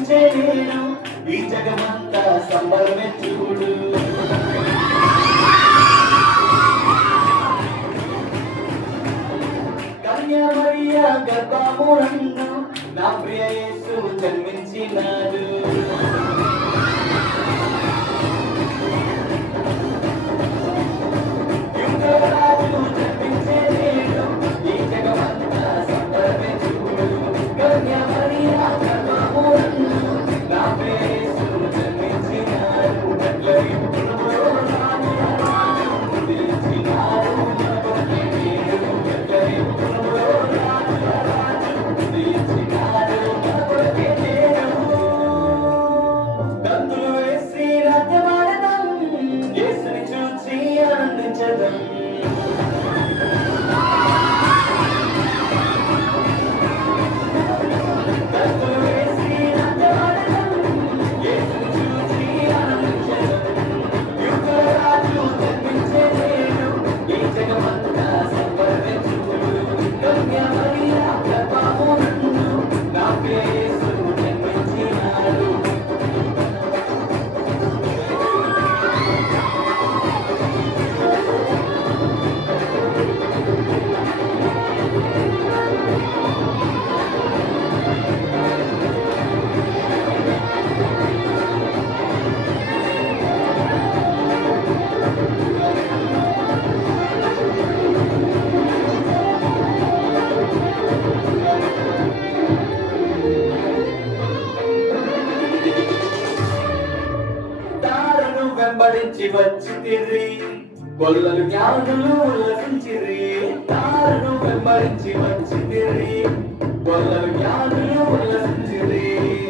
జన్మించే నేను ఈ జగమంతా సంబరమే చూడు. కన్యా మరియా గర్భమునందు నా ప్రియ యేసు జన్మించినాడు. యుగరాజు జన్మించే నేను ఈ జగమంతా సంబరమే చూడు. కన్యా మరియా గర్భమునందు నా ప్రియ యేసు జన్మించినాడు. బెత్లెహేములో రాజు ఉదయించినాడు. గంతులు వేసి రాజ్యమాడదాం, యేసుని చూసి ఆనందించదాం. గంతులు వేసి రాజ్యమాడదాం, యేసుని చూసి ఆనందించదాం. యుగరాజు జన్మించే నేను ఈ జగమంతా సంబరమే చూడు. కన్యా మరియా గర్భమునందు నా ప్రియ యేసు జన్మించినాడు. తారను వెంబడించి వచ్చితిరి, గొల్లలు జ్ఞానులు ఉల్లసించిరి. తారను వెంబడించి వచ్చితిరి, గొల్లలు జ్ఞానులు ఉల్లసించిరి.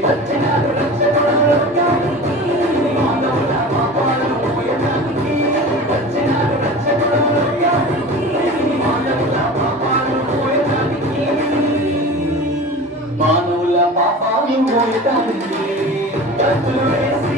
వచ్చినాడు రక్షకుడు లోకానికి, మానవుల పాపాలను మోయడానికి. వచ్చినాడు రక్షకుడు లోకానికి, మానవుల పాపాలను మోయడానికి. మానవుల పాపాలు మోయడానికి గంతులు వేసి